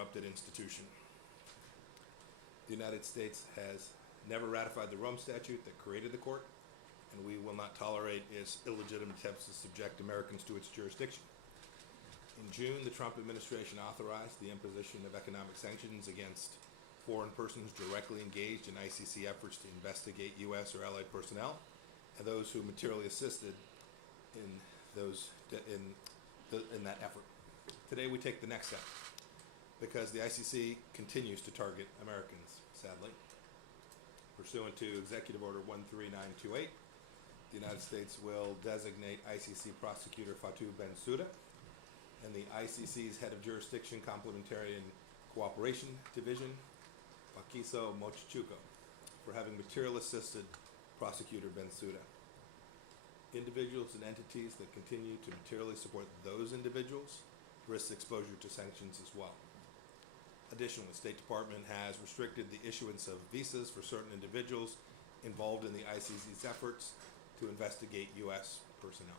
corrupted institution. The United States has never ratified the Rome Statute that created the court, and we will not tolerate its illegitimate attempts to subject Americans to its jurisdiction. In June, the Trump administration authorized the imposition of economic sanctions against foreign persons directly engaged in ICC efforts to investigate U.S. or allied personnel, and those who materially assisted in that effort. Today we take the next step, because the ICC continues to target Americans, sadly. Pursuant to Executive Order 13928, the United States will designate ICC Prosecutor Fatou Bensouda and the ICC's Head of Jurisdiction Complementarian Cooperation Division, Fakiso Mochichuko, for having material assisted Prosecutor Bensouda. Individuals and entities that continue to materially support those individuals risk exposure to sanctions as well. Additionally, the State Department has restricted the issuance of visas for certain individuals involved in the ICC's efforts to investigate U.S. personnel.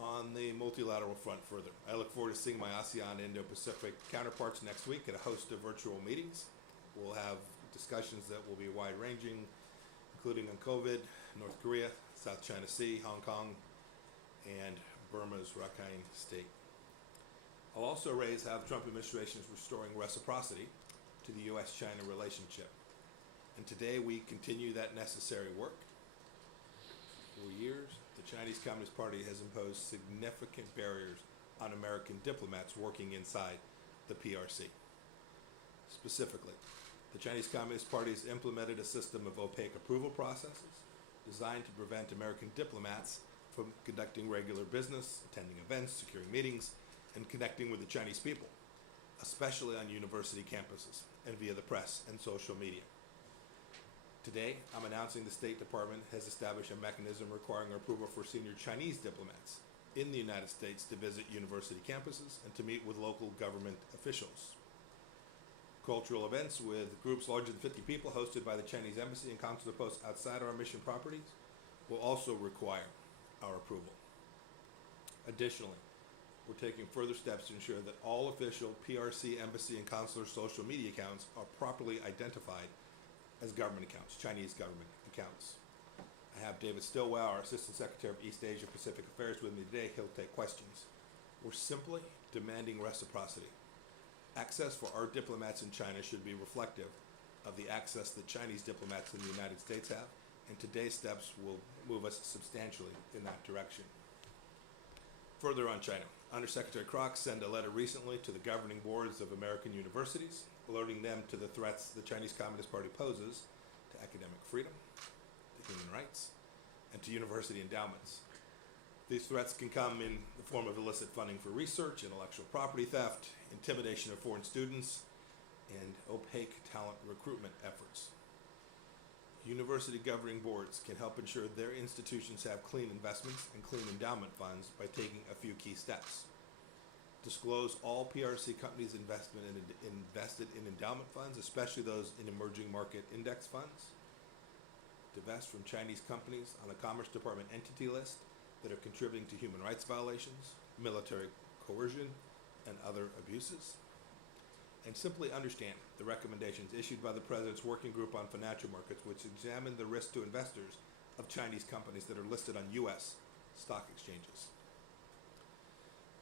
On the multilateral front further, I look forward to seeing my ASEAN Indo-Pacific counterparts next week at a host of virtual meetings. We'll have discussions that will be wide-ranging, including on COVID, North Korea, South China Sea, Hong Kong, and Burma's Rakhine State. I'll also raise how the Trump administration is restoring reciprocity to the U.S.-China relationship. And today we continue that necessary work. For years, the Chinese Communist Party has imposed significant barriers on American diplomats working inside the PRC. Specifically, the Chinese Communist Party has implemented a system of opaque approval processes designed to prevent American diplomats from conducting regular business, attending events, securing meetings, and connecting with the Chinese people, especially on university campuses and via the press and social media. Today, I'm announcing the State Department has established a mechanism requiring approval for senior Chinese diplomats in the United States to visit university campuses and to meet with local government officials. Cultural events with groups larger than 50 people hosted by the Chinese Embassy and consular posts outside our mission properties will also require our approval. Additionally, we're taking further steps to ensure that all official PRC, embassy, and consular social media accounts are properly identified as government accounts, Chinese government accounts. I have David Stilwell, our Assistant Secretary of East Asia Pacific Affairs, with me today. He'll take questions. We're simply demanding reciprocity. Access for our diplomats in China should be reflective of the access that Chinese diplomats in the United States have, and today's steps will move us substantially in that direction. Further on China, Undersecretary Kroc sent a letter recently to the governing boards of American universities, alerting them to the threats the Chinese Communist Party poses to academic freedom, to human rights, and to university endowments. These threats can come in the form of illicit funding for research, intellectual property theft, intimidation of foreign students, and opaque talent recruitment efforts. University governing boards can help ensure their institutions have clean investments and clean endowment funds by taking a few key steps. Disclose all PRC companies invested in endowment funds, especially those in emerging market index funds. Divest from Chinese companies on the Commerce Department entity list that are contributing to human rights violations, military coercion, and other abuses. And simply understand the recommendations issued by the President's Working Group on Financial Markets, which examine the risk to investors of Chinese companies that are listed on U.S. stock exchanges.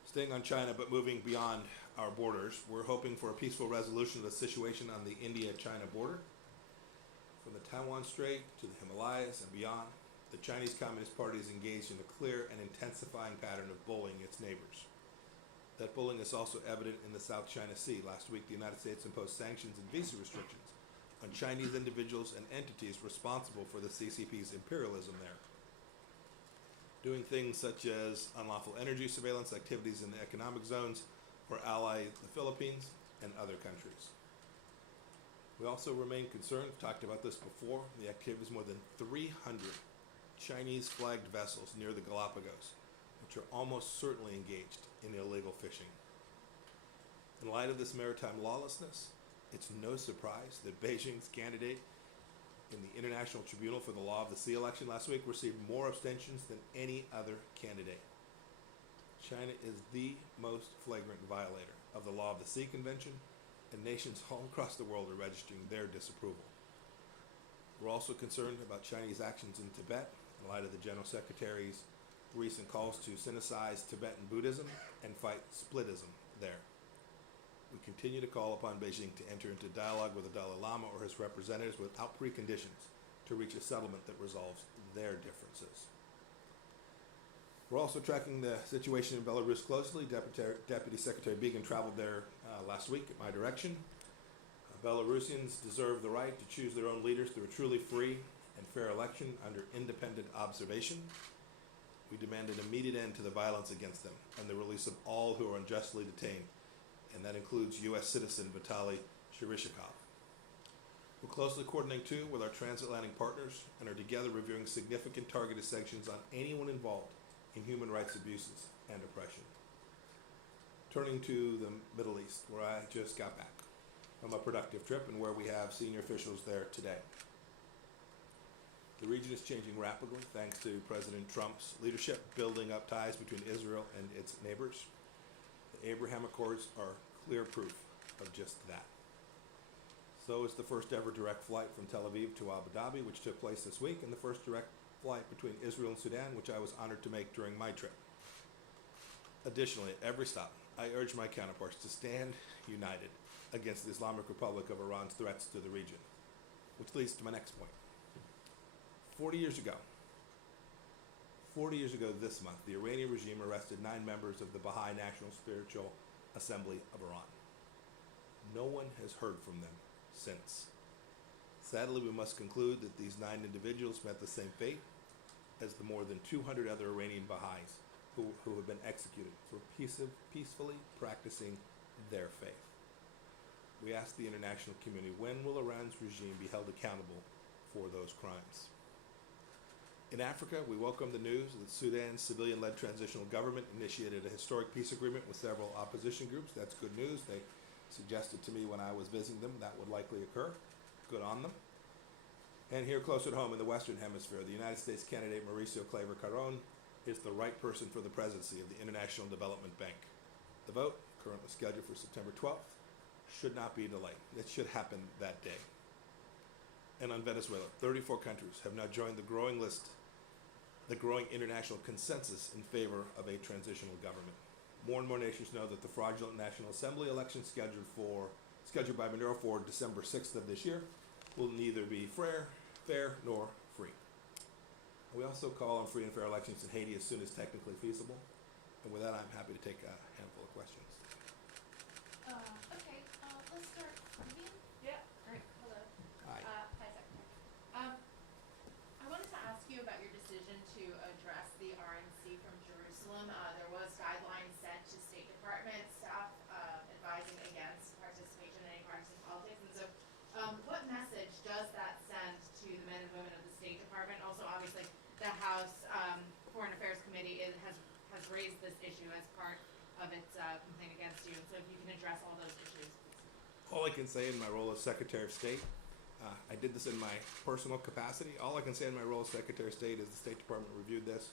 Staying on China, but moving beyond our borders, we're hoping for a peaceful resolution of the situation on the India-China border. From the Taiwan Strait to the Himalayas and beyond, the Chinese Communist Party is engaged in a clear and intensifying pattern of bullying its neighbors. That bullying is also evident in the South China Sea. Last week, the United States imposed sanctions and visa restrictions on Chinese individuals and entities responsible for the CCP's imperialism there, doing things such as unlawful energy surveillance activities in the economic zones or ally the Philippines and other countries. We also remain concerned, we've talked about this before, the activities of more than 300 Chinese-flagged vessels near the Galapagos, which are almost certainly engaged in illegal fishing. In light of this maritime lawlessness, it's no surprise that Beijing's candidate in the International Tribunal for the Law of the Sea election last week received more abstentions than any other candidate. China is the most flagrant violator of the Law of the Sea Convention, and nations all across the world are registering their disapproval. We're also concerned about Chinese actions in Tibet in light of the General Secretary's recent calls to synthesize Tibetan Buddhism and fight splitism there. We continue to call upon Beijing to enter into dialogue with the Dalai Lama or his representatives without preconditions to reach a settlement that resolves their differences. We're also tracking the situation in Belarus closely. Deputy Secretary Began traveled there last week at my direction. Belarusians deserve the right to choose their own leaders through a truly free and fair election under independent observation. We demand an immediate end to the violence against them and the release of all who are unjustly detained, and that includes U.S. citizen Vitaly Cheryshev. We're closely coordinating, too, with our transatlantic partners and are together reviewing significant targeted sanctions on anyone involved in human rights abuses and oppression. Turning to the Middle East, where I just got back from a productive trip and where we have senior officials there today. The region is changing rapidly thanks to President Trump's leadership, building up ties between Israel and its neighbors. The Abraham Accords are clear proof of just that. So is the first ever direct flight from Tel Aviv to Abu Dhabi, which took place this week, and the first direct flight between Israel and Sudan, which I was honored to make during my trip. Additionally, at every stop, I urge my counterparts to stand united against the Islamic Republic of Iran's threats to the region, which leads to my next point. 40 years ago this month, the Iranian regime arrested 9 members of the Baha'i National Spiritual Assembly of Iran. No one has heard from them since. Sadly, we must conclude that these 9 individuals met the same fate as the more than 200 other Iranian Baha'is who have been executed for peacefully practicing their faith. We ask the international community, when will Iran's regime be held accountable for those crimes? In Africa, we welcome the news that Sudan's civilian-led transitional government initiated a historic peace agreement with several opposition groups. That's good news. They suggested to me when I was visiting them that would likely occur. Good on them. And here close at home in the Western Hemisphere, the United States candidate Mauricio Claver Caron is the right person for the presidency of the International Development Bank. The vote, currently scheduled for September 12th, should not be delayed. It should happen that day. And on Venezuela, 34 countries have now joined the growing international consensus in favor of a transitional government. More and more nations know that the fraudulent National Assembly election scheduled by Maduro for December 6th of this year will neither be fair nor free. We also call on free and fair elections in Haiti as soon as technically feasible. And with that, I'm happy to take a handful of questions. Okay, let's start. Vivian? Yeah, great. Hello. Hi. Hi, Secretary. I wanted to ask you about your decision to address the RNC from Jerusalem. There was guidelines sent to State Department staff advising against participation in any partisan politics. And so what message does that send to the men and women of the State Department? Also, obviously, the House Foreign Affairs Committee has raised this issue as part of its complaint against you. And so if you can address all those issues, please. All I can say in my role as Secretary of State, I did this in my personal capacity. All I can say in my role as Secretary of State is the State Department reviewed this,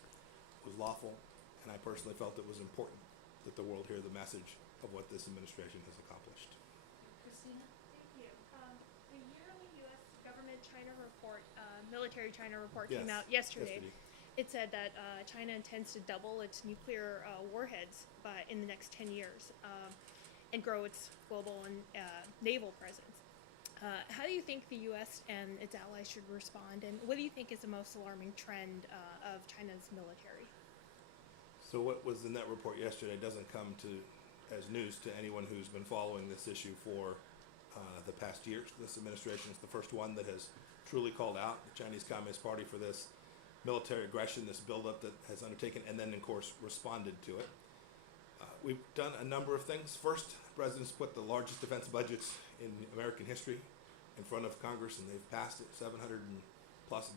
was lawful, and I personally felt it was important that the world hear the message of what this administration has accomplished. Christina? Thank you. The yearly U.S. government China report, military China report came out yesterday. It said that China intends to double its nuclear warheads in the next 10 years and grow its global and naval presence. How do you think the U.S. and its allies should respond, and what do you think is the most alarming trend of China's military? So what was in that report yesterday doesn't come as news to anyone who's been following this issue for the past years. This administration is the first one that has truly called out the Chinese Communist Party for this military aggression, this buildup that has undertaken, and then, of course, responded to it. We've done a number of things. First, the President's put the largest defense budgets in American history in front of Congress, and they've passed it, $700+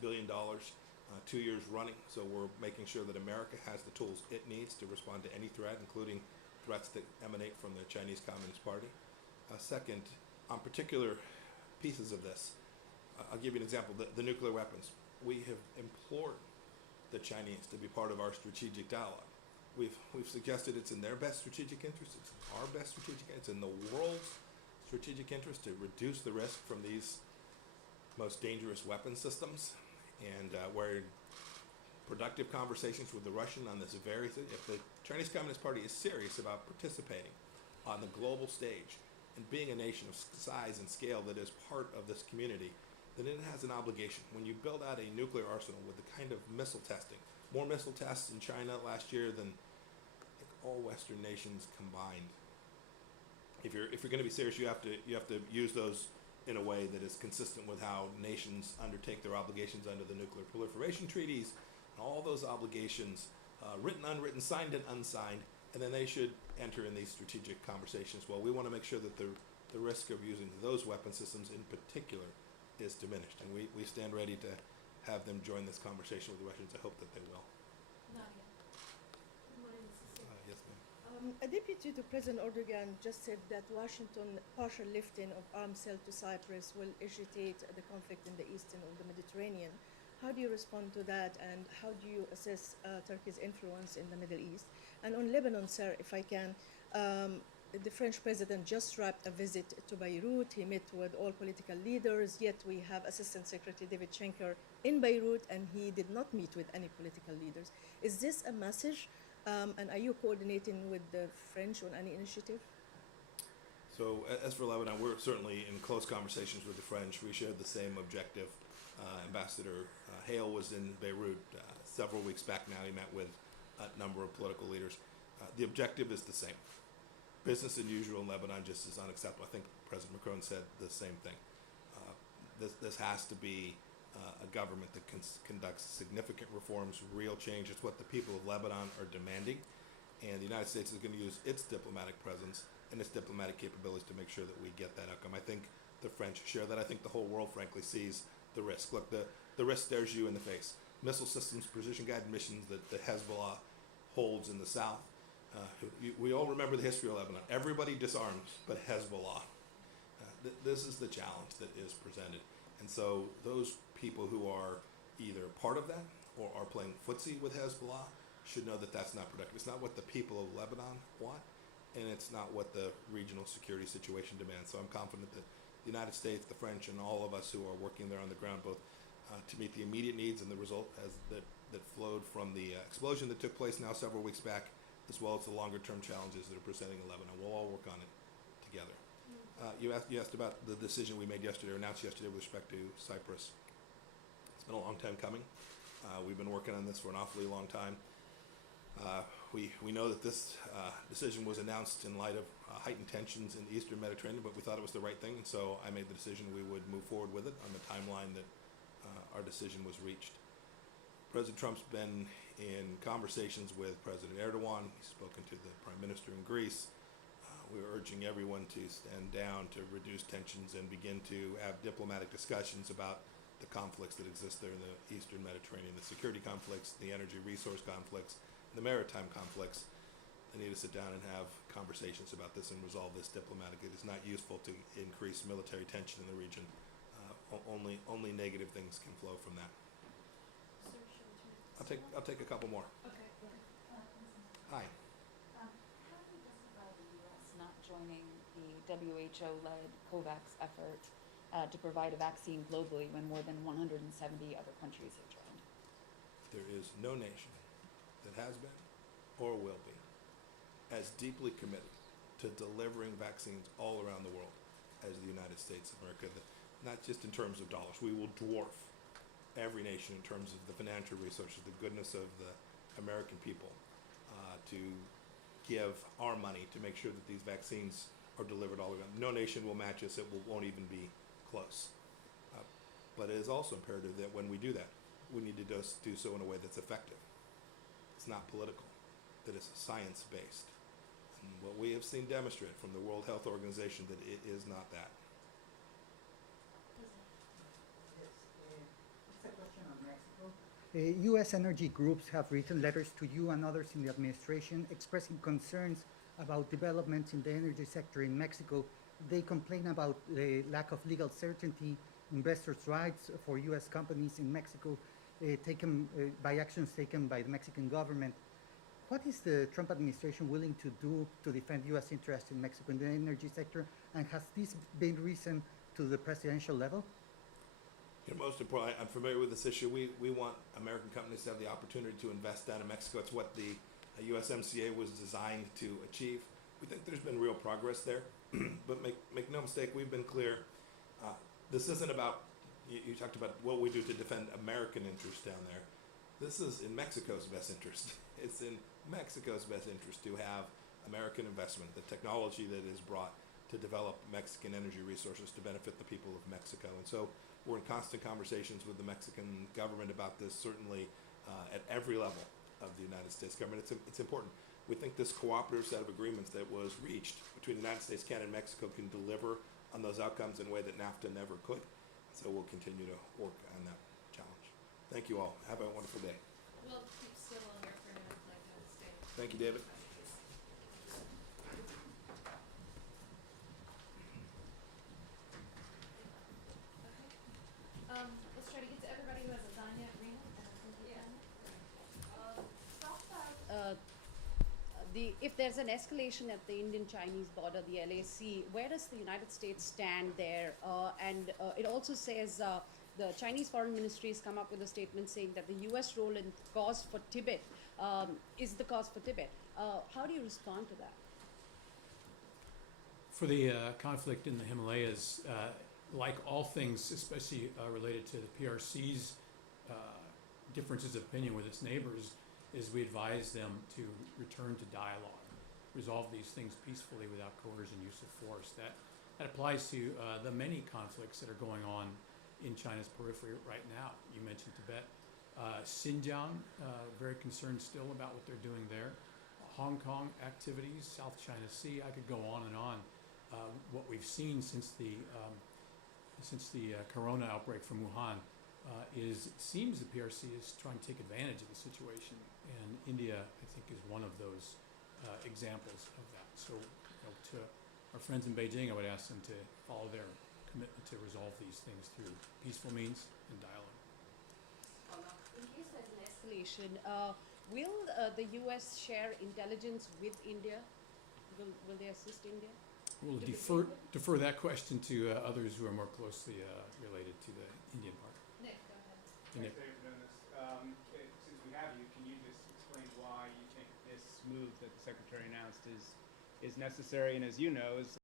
billion, 2 years running. So we're making sure that America has the tools it needs to respond to any threat, including threats that emanate from the Chinese Communist Party. Second, on particular pieces of this, I'll give you an example, the nuclear weapons. We have implored the Chinese to be part of our strategic dialogue. we've suggested it's in their best strategic interest, it's in our best strategic, it's in the world's strategic interest to reduce the risk from these most dangerous weapon systems, and where productive conversations with the Russian on this very thing. If the Chinese Communist Party is serious about participating on the global stage and being a nation of size and scale that is part of this community, then it has an obligation. When you build out a nuclear arsenal with the kind of missile testing, more missile tests in China last year than I think all Western nations combined. If you're going to be serious, you have to use those in a way that is consistent with how nations undertake their obligations under the nuclear proliferation treaties, and all those obligations, written, unwritten, signed, and unsigned, and then they should enter in these strategic conversations. Well, we want to make sure that the risk of using those weapon systems in particular is diminished, and we stand ready to have them join this conversation with the Russians. I hope that they will. Nadia. Good morning, Mrs. Yes, ma'am. A deputy to President Erdogan just said that Washington partial lifting of arms sale to Cyprus will agitate the conflict in the eastern of the Mediterranean. How do you respond to that, and how do you assess Turkey's influence in the Middle East? And on Lebanon, sir, if I can, the French president just wrapped a visit to Beirut. He met with all political leaders, yet we have Assistant Secretary David Schenker in Beirut, and he did not meet with any political leaders. Is this a message? And are you coordinating with the French on any initiative? So as for Lebanon, we're certainly in close conversations with the French. We shared the same objective. Ambassador Hale was in Beirut several weeks back now. He met with a number of political leaders. The objective is the same. Business as usual in Lebanon just is unacceptable. I think President Macron said the same thing. This has to be a government that conducts significant reforms, real change. It's what the people of Lebanon are demanding. And the United States is going to use its diplomatic presence and its diplomatic capabilities to make sure that we get that outcome. I think the French share that. I think the whole world, frankly, sees the risk. Look, the risk stares you in the face. Missile systems, precision-guided missions that the Hezbollah holds in the south. We all remember the history of Lebanon. Everybody disarms but Hezbollah. This is the challenge that is presented. And so those people who are either part of that or are playing footsie with Hezbollah should know that that's not productive. It's not what the people of Lebanon want, and it's not what the regional security situation demands. So I'm confident that the United States, the French, and all of us who are working there on the ground, both to meet the immediate needs and the result that flowed from the explosion that took place now several weeks back, as well as the longer-term challenges that are presenting in Lebanon. We'll all work on it together. You asked about the decision we made yesterday, or announced yesterday, with respect to Cyprus. It's been a long time coming. We've been working on this for an awfully long time. We know that this decision was announced in light of heightened tensions in the Eastern Mediterranean, but we thought it was the right thing, and so I made the decision we would move forward with it on the timeline that our decision was reached. President Trump's been in conversations with President Erdogan. He's spoken to the Prime Minister in Greece. We're urging everyone to stand down, to reduce tensions, and begin to have diplomatic discussions about the conflicts that exist there in the Eastern Mediterranean, the security conflicts, the energy resource conflicts, the maritime conflicts. They need to sit down and have conversations about this and resolve this diplomatically. It is not useful to increase military tension in the region. Only negative things can flow from that. Sir, should we I'll take a couple more. Okay. Hi. How do you justify the U.S. not joining the WHO-led COVAX effort to provide a vaccine globally when more than 170 other countries have joined? There is no nation that has been or will be as deeply committed to delivering vaccines all around the world as the United States of America. Not just in terms of dollars. We will dwarf every nation in terms of the financial resources, the goodness of the American people, to give our money to make sure that these vaccines are delivered all around. No nation will match us. It won't even be close. But it is also imperative that when we do that, we need to do so in a way that's effective. It's not political, that it's science-based. And what we have seen demonstrate from the World Health Organization that it is not that. U.S. energy groups have written letters to you and others in the administration expressing concerns about developments in the energy sector in Mexico. They complain about the lack of legal certainty, investors' rights for U.S. companies in Mexico, taken by actions taken by the Mexican government. What is the Trump administration willing to do to defend U.S. interests in Mexico in the energy sector? And has this been risen to the presidential level? You know, most important, I'm familiar with this issue. We want American companies to have the opportunity to invest down in Mexico. It's what the USMCA was designed to achieve. We think there's been real progress there, but make no mistake, we've been clear. This isn't about, you talked about what we do to defend American interests down there. This is in Mexico's best interest. It's in Mexico's best interest to have American investment, the technology that is brought to develop Mexican energy resources to benefit the people of Mexico. And so we're in constant conversations with the Mexican government about this, certainly at every level of the United States government. It's important. We think this cooperative set of agreements that was reached between the United States, Canada, and Mexico can deliver on those outcomes in a way that NAFTA never could. So we'll continue to work on that challenge. Thank you all. Have a wonderful day. We'll keep still on here for a minute, like stay. Thank you, David. Let's try to get to everybody who hasn't gone yet. Rena, and I think you're done. Talk about if there's an escalation at the Indian-Chinese border, the LAC, where does the United States stand there? And it also says the Chinese Foreign Ministry has come up with a statement saying that the U.S. role in cause for Tibet is the cause for Tibet. How do you respond to that? For the conflict in the Himalayas, like all things, especially related to the PRC's differences of opinion with its neighbors, is we advise them to return to dialogue, resolve these things peacefully without coercion, use of force. That applies to the many conflicts that are going on in China's periphery right now. You mentioned Tibet. Xinjiang, very concerned still about what they're doing there. Hong Kong activities, South China Sea, I could go on and on. What we've seen since the corona outbreak from Wuhan it seems the PRC is trying to take advantage of the situation, and India, I think, is one of those examples of that. So, to our friends in Beijing, I would ask them to follow their commitment to resolve these things through peaceful means and dialogue. In case there's an escalation, will the U.S. share intelligence with India? Will they assist India? We'll defer that question to others who are more closely related to the Indian part. Nick, go ahead. Nick. Thanks, David, for doing this. Since we have you, can you just explain why you think this move that the Secretary announced is necessary, and as you know, is